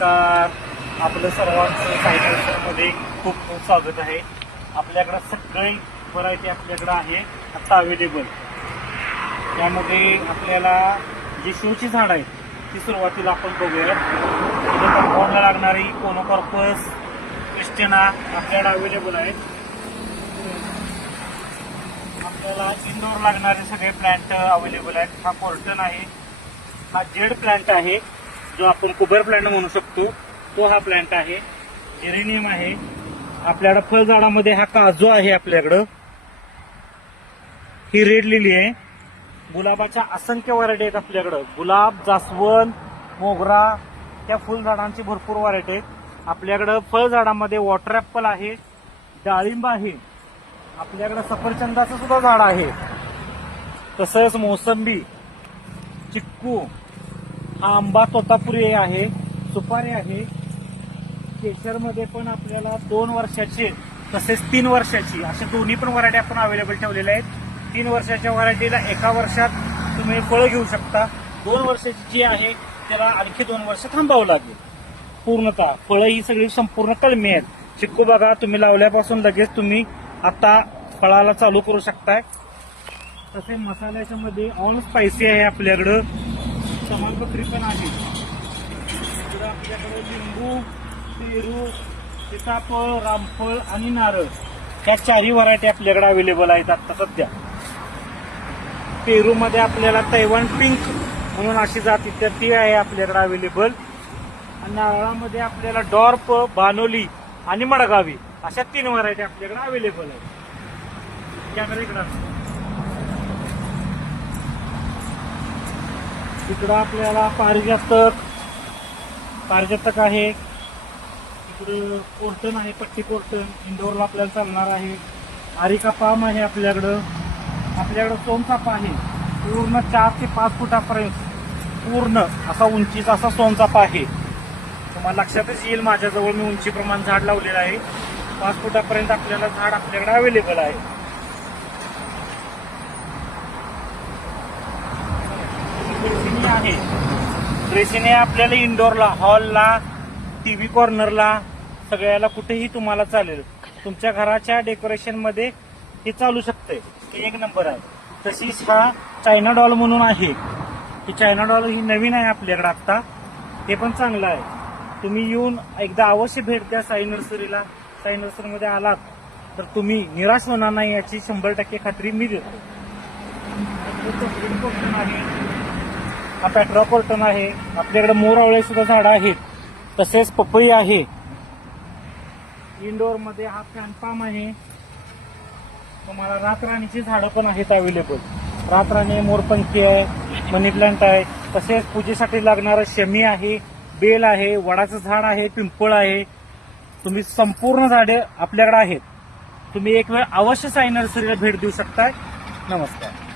नमस्कार. आपलं सर्वांचं सायकलमध्ये खूप खूप स्वागत आहे. आपल्याकडं सगळी व्हरायटी आपल्याकडं आहे आता अवेलेबल. त्यामध्ये आपल्याला जी शोची झाड आहेत ती सुरुवातीला आपण बघूया. कंपाऊंडला लागणारी कोनोकॉर्पस क्रिस्टिना आपल्याला अवेलेबल आहेत. आपल्याला इंडोर लागणारे सगळे प्लांट अवेलेबल आहेत. हा कॉर्टन आहे, हा जेड प्लांट आहे जो आपण कुबर प्लांट म्हणू शकतो, तो हा प्लांट आहे. जेरेनियम आहे आपल्याकडं. फळझाडामध्ये हा काजू आहे आपल्याकडं. ही रेड लिली आहे. गुलाबाच्या असंख्य व्हरायटी आहेत आपल्याकडं. गुलाब, जास्वंद, मोगरा त्या फुलझाडांची भरपूर व्हरायटी आहेत आपल्याकडं. फळझाडामध्ये वॉटर ऍपल आहे, डाळिंब आहे आपल्याकडं. सफरचंदाचं सुद्धा झाड आहे. तसंच मोसंबी, चिक्कू, हा आंबा तोतापुरी आहे, सुपारी आहे. केशरमध्ये पण आपल्याला 2 वर्षाची तसेच 3 वर्षाची अशा दोन्ही पण व्हरायटी आपण अवेलेबल ठेवलेल्या आहेत. 3 वर्षाच्या व्हरायटीला 1 वर्षात तुम्ही फळं घेऊ शकता. 2 वर्षाची जी आहे त्याला आणखी 2 वर्ष थांबावं लागेल. पूर्णतः फळं ही सगळी संपूर्ण कलमी आहेत. चिक्कू बघा, तुम्ही लावल्यापासून लगेच तुम्ही आता फळाला चालू करू शकताय. तसे मसाल्याच्या मध्ये ऑल स्पायसी आहे आपल्याकडं. तमालपत्री पण आहे आपल्याकडे. लिंबू, पेरू, सीताफळ, रामफळ आणि नारळ या 4ही व्हरायटी आपल्याकडे अवेलेबल आहेत आता सध्या. पेरू मध्ये आपल्याला तैवान पिंक म्हणून अशी जाती तर ती आहे आपल्याकडे अवेलेबल. आणि नारळामध्ये आपल्याला डॉर्प, बानोली आणि मडगावी अशा 3 व्हरायटी आपल्याकडे अवेलेबल आहेत. कॅमेरा इकडं. इकडं आपल्याला पारिजातक आहे. इकडं कोर्टन आहे, पट्टी कोर्टन इंडोरला आपल्याला चालणार आहे. आरिका पाम आहे आपल्याकडं. सोनचाफा आहे, पूर्ण 4 ते 5 फुटापर्यंत पूर्ण असा उंचीचा असा सोनचाफा आहे. तुम्हाला लक्षातच येईल माझ्याजवळ मी उंचीप्रमाणे झाड लावलेलं आहे. 5 फुटापर्यंत आपल्याला झाड आपल्याकडे अवेलेबल आहे. आहे ड्रेसिने आपल्याला इंडोरला, हॉलला, टीव्ही कॉर्नरला, सगळ्याला कुठेही तुम्हाला चालेल. तुमच्या घराच्या डेकोरेशन मध्ये हे चालू शकते. एक नंबर आहे. तशीच हा चायना डॉल म्हणून आहे. ही चायना डॉल ही नवीन आहे आपल्याकडे आता. हे पण चांगलं आहे. तुम्ही येऊन एकदा अवश्य भेट द्या साई नर्सरीला. साई नर्सरीमध्ये आलात तर तुम्ही निराश होणार नाही याची 100% खात्री मी देतो. हा पॅट्रा कॉर्टन आहे आपल्याकडे. मोरावळे सुद्धा झाडं आहेत. तसेच पपई आहे. इंडोर मध्ये हा फॅनपाम आहे. तुम्हाला रातराणीची झाडं पण आहेत अवेलेबल. रातराणी, मोरपंखी आहे, मनी प्लांट आहे. तसेच पूजेसाठी लागणारं शमी आहे, बेल आहे, वडाचं झाड आहे, पिंपळ आहे. तुम्ही संपूर्ण झाडे आपल्याकडे आहेत. तुम्ही एक वेळ अवश्य साई नर्सरीला भेट देऊ शकताय. नमस्कार.